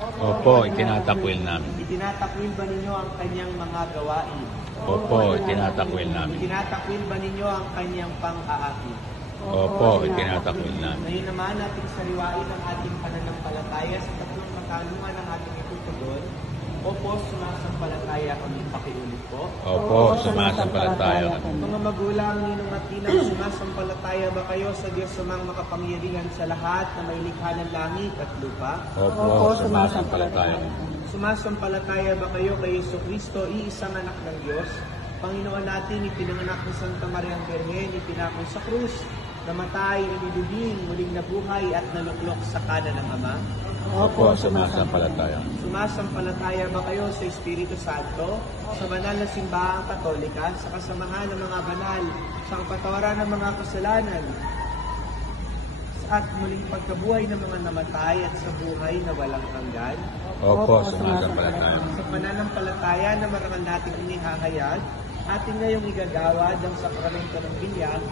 Opo, itinatakwil namin. Itinatakwil ba ninyo ang kanyang mga gawain? Opo, itinatakwil namin. Itinatakwil ba ninyo ang kanyang pang-aakit? Opo, itinatakwil namin. Ngayon naman nating sariwain ang ating pananampalataya sa tatlong katanungan ng ating itutugon. Opo, sumasampalataya kami. Pakiulit po. Opo, sumasampalataya kami. Mga magulang, ninong at ninang, sumasampalataya ba kayo sa Diyos Amang makapangyarihan sa lahat na may likha ng langit at lupa? Opo, sumasampalataya kami. Sumasampalataya ba kayo kay Jesucristo, iisang anak ng Diyos? Panginoon natin, ipinanganak ni Santa Maria ang Birhen, ipinako sa krus, namatay, inilibing, muling nabuhay at naluklok sa kanan ng Ama? Opo, sumasampalataya. Sumasampalataya ba kayo sa Espiritu Santo, sa banal na simbahang Katolika, sa kasamahan ng mga banal, sa kapatawaran ng mga kasalanan, at muling pagkabuhay ng mga namatay at sa buhay na walang hanggan? Opo, sumasampalataya. Sa pananampalataya na marangal natin inihahayag, ating ngayong igagawad ang sakramento ng binyag,